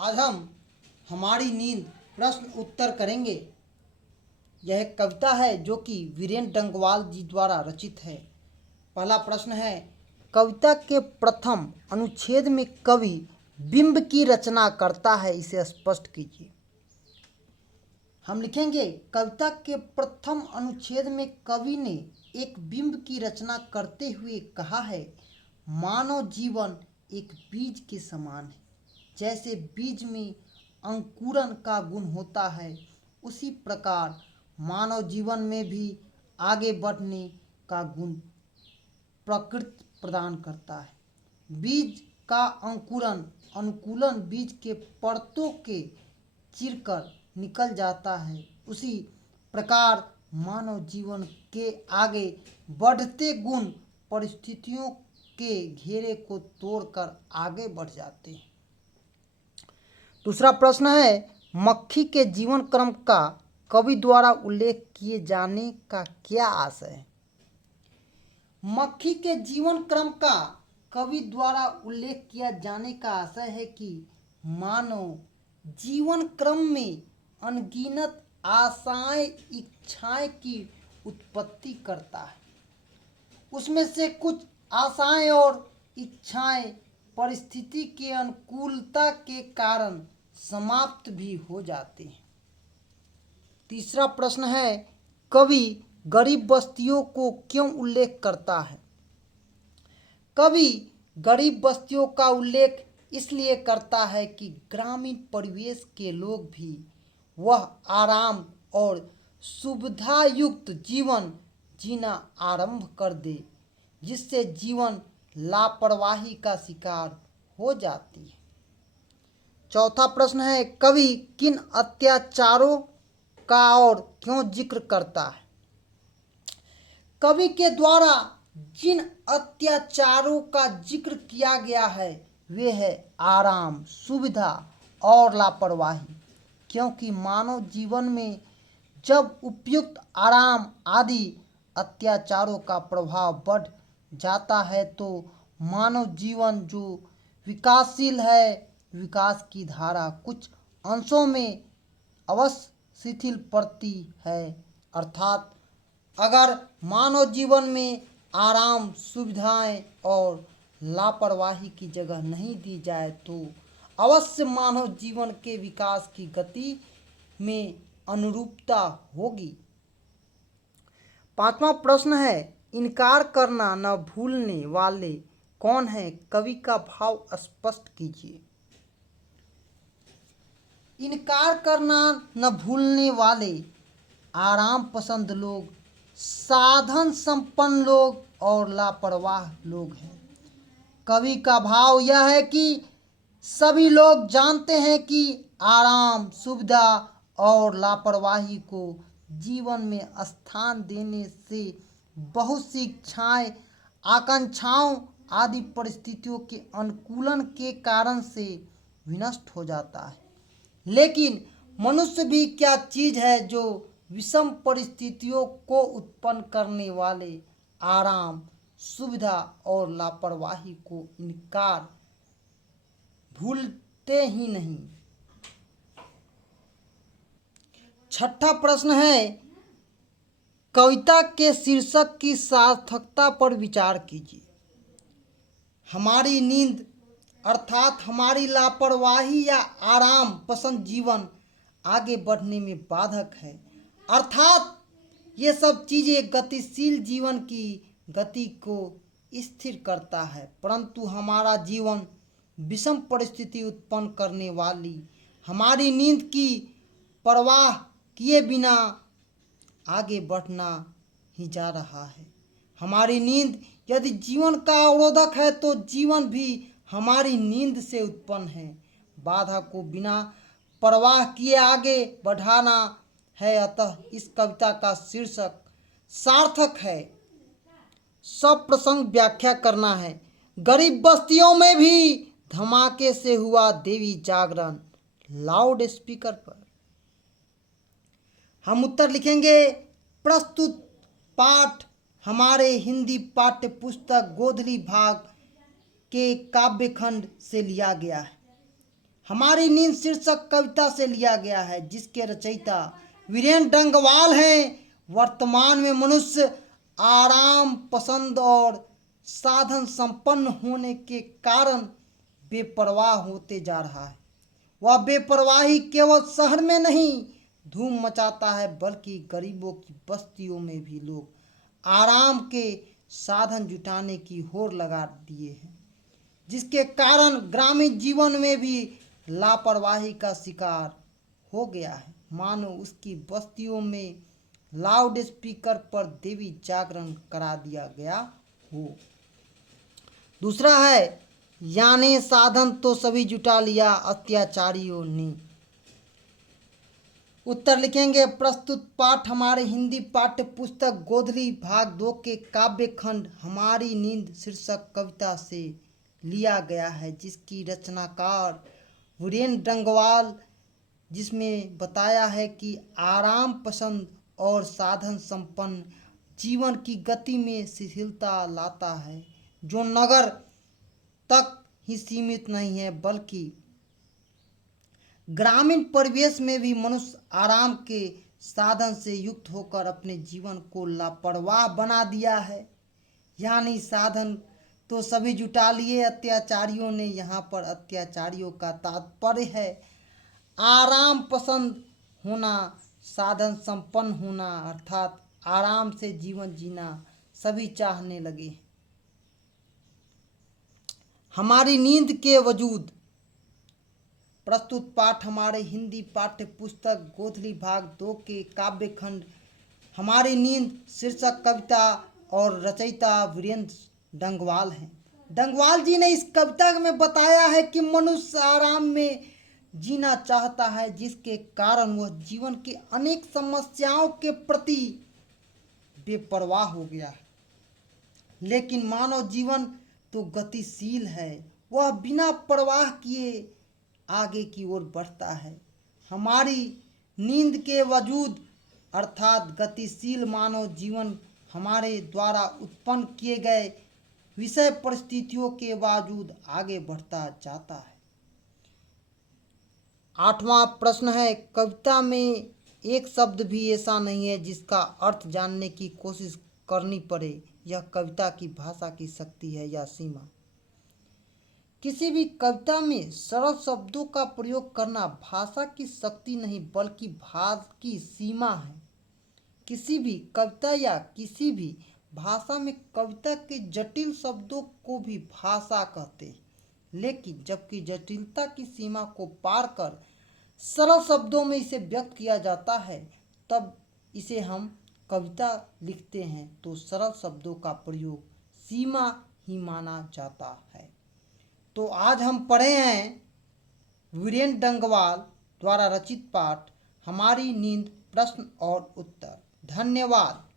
आज हम हमारी नींद प्रश्न उत्तर करेंगे। यह एक कविता है जो कि वीरेंद्र डंगवाल जी द्वारा रचित है। पहला प्रश्न है, कविता के प्रथम अनुच्छेद में कवि बिंब की रचना करता है, इसे स्पष्ट कीजिए। हम लिखेंगे, कविता के प्रथम अनुच्छेद में कवि ने एक बिंब की रचना करते हुए कहा है, मानव जीवन एक बीज के समान है। जैसे बीज में अंकुरन का गुण होता है, उसी प्रकार मानव जीवन में भी आगे बढ़ने का गुण प्रकृति प्रदान करता है। बीज का अंकुरन अनुकूलन बीज के परतों के चीरकर निकल जाता है, उसी प्रकार मानव जीवन के आगे बढ़ते गुण परिस्थितियों के घेरे को तोड़कर आगे बढ़ जाते हैं। दूसरा प्रश्न है, मक्खी के जीवन क्रम का कवि द्वारा उल्लेख किए जाने का क्या आशय है? मक्खी के जीवन क्रम का कवि द्वारा उल्लेख किया जाने का आशय है कि मानव जीवन क्रम में अनगिनत आशाएं इच्छाएं की उत्पत्ति करता है। उसमें से कुछ आशाएं और इच्छाएं परिस्थिति के अनुकूलता के कारण समाप्त भी हो जाते हैं। तीसरा प्रश्न है, कवि गरीब बस्तियों को क्यों उल्लेख करता है? कवि गरीब बस्तियों का उल्लेख इसलिए करता है कि ग्रामीण परिवेश के लोग भी वह आराम और सुविधायुक्त जीवन जीना आरंभ कर दे, जिससे जीवन लापरवाही का शिकार हो जाती है। चौथा प्रश्न है, कवि किन अत्याचारों का और क्यों जिक्र करता है? कवि के द्वारा जिन अत्याचारों का जिक्र किया गया है वे है आराम, सुविधा और लापरवाही। क्योंकि मानव जीवन में जब उपयुक्त आराम आदि अत्याचारों का प्रभाव बढ़ जाता है तो मानव जीवन जो विकासशील है, विकास की धारा कुछ अंशों में अवश्य शिथिल पड़ती है। अर्थात अगर मानव जीवन में आराम, सुविधाएं और लापरवाही की जगह नहीं दी जाए तो अवश्य मानव जीवन के विकास की गति में अनुरूपता होगी। पांचवा प्रश्न है, इनकार करना न भूलने वाले कौन है? कवि का भाव स्पष्ट कीजिए। इनकार करना न भूलने वाले आराम पसंद लोग, साधन संपन्न लोग और लापरवाह लोग हैं। कवि का भाव यह है कि सभी लोग जानते हैं कि आराम, सुविधा और लापरवाही को जीवन में स्थान देने से बहुत सी इच्छाएं, आकांक्षाओं आदि परिस्थितियों के अनुकूलन के कारण से विनष्ट हो जाता है। लेकिन मनुष्य भी क्या चीज़ है जो विषम परिस्थितियों को उत्पन्न करने वाले आराम, सुविधा और लापरवाही को इनकार भूलते ही नहीं। छठा प्रश्न है, कविता के शीर्षक की सार्थकता पर विचार कीजिए। हमारी नींद अर्थात हमारी लापरवाही या आराम पसंद जीवन आगे बढ़ने में बाधक है। अर्थात ये सब चीज़ें गतिशील जीवन की गति को स्थिर करता है, परंतु हमारा जीवन विषम परिस्थिति उत्पन्न करने वाली हमारी नींद की परवाह किए बिना आगे बढ़ना ही जा रहा है। हमारी नींद यदि जीवन का अवरोधक है तो जीवन भी हमारी नींद से उत्पन्न है। बाधा को बिना परवाह किए आगे बढ़ाना है। अतः इस कविता का शीर्षक सार्थक है। सब प्रसंग व्याख्या करना है। गरीब बस्तियों में भी धमाके से हुआ देवी जागरण, लाउड स्पीकर पर। हम उत्तर लिखेंगे। प्रस्तुत पाठ हमारे हिंदी पाठ्य पुस्तक गोधली भाग के काव्यखंड से लिया गया है। हमारी नींद शीर्षक कविता से लिया गया है, जिसके रचयिता वीरेंद्र डंगवाल हैं। वर्तमान में मनुष्य आराम पसंद और साधन संपन्न होने के कारण बेपरवाह होते जा रहा है। वह बेपरवाही केवल शहर में नहीं धूम मचाता है, बल्कि गरीबों की बस्तियों में भी लोग आराम के साधन जुटाने की होड़ लगा दिए हैं, जिसके कारण ग्रामीण जीवन में भी लापरवाही का शिकार हो गया है। मानो उसकी बस्तियों में लाउड स्पीकर पर देवी जागरण करा दिया गया हो। दूसरा है, यानी साधन तो सभी जुटा लिया अत्याचारियों ने। उत्तर लिखेंगे। प्रस्तुत पाठ हमारे हिंदी पाठ्य पुस्तक गोधली भाग 2 के काव्य खंड हमारी नींद शीर्षक कविता से लिया गया है, जिसकी रचनाकार वीरेंद्र डंगवाल, जिसमें बताया है कि आराम पसंद और साधन संपन्न जीवन की गति में शिथिलता लाता है, जो नगर तक ही सीमित नहीं है, बल्कि ग्रामीण परिवेश में भी मनुष्य आराम के साधन से युक्त होकर अपने जीवन को लापरवाह बना दिया है। यानी साधन तो सभी जुटा लिए अत्याचारियों ने। यहाँ पर अत्याचारियों का तात्पर्य है आराम पसंद होना, साधन संपन्न होना, अर्थात आराम से जीवन जीना सभी चाहने लगे। हमारी नींद के वजूद। प्रस्तुत पाठ हमारे हिंदी पाठ्य पुस्तक गोधली भाग 2 के काव्य खंड हमारी नींद शीर्षक कविता और रचयिता वीरेंद्र डंगवाल हैं। डंगवाल जी ने इस कविता में बताया है कि मनुष्य आराम में जीना चाहता है, जिसके कारण वह जीवन के अनेक समस्याओं के प्रति बेपरवाह हो गया है। लेकिन मानव जीवन तो गतिशील है, वह बिना परवाह किए आगे की ओर बढ़ता है। हमारी नींद के वजूद अर्थात गतिशील मानव जीवन हमारे द्वारा उत्पन्न किए गए विषय परिस्थितियों के बावजूद आगे बढ़ता जाता है। 8वां प्रश्न है, कविता में एक शब्द भी ऐसा नहीं है जिसका अर्थ जानने की कोशिश करनी पड़े। यह कविता की भाषा की शक्ति है या सीमा। किसी भी कविता में सरल शब्दों का प्रयोग करना भाषा की शक्ति नहीं, बल्कि भाव की सीमा है। किसी भी कविता या किसी भी भाषा में कविता के जटिल शब्दों को भी भाषा कहते हैं, लेकिन जबकि जटिलता की सीमा को पार कर सरल शब्दों में इसे व्यक्त किया जाता है, तब इसे हम कविता लिखते हैं तो सरल शब्दों का प्रयोग सीमा ही माना जाता है। तो आज हम पढ़े हैं वीरेंद्र डंगवाल द्वारा रचित पाठ हमारी नींद प्रश्न और उत्तर। धन्यवाद।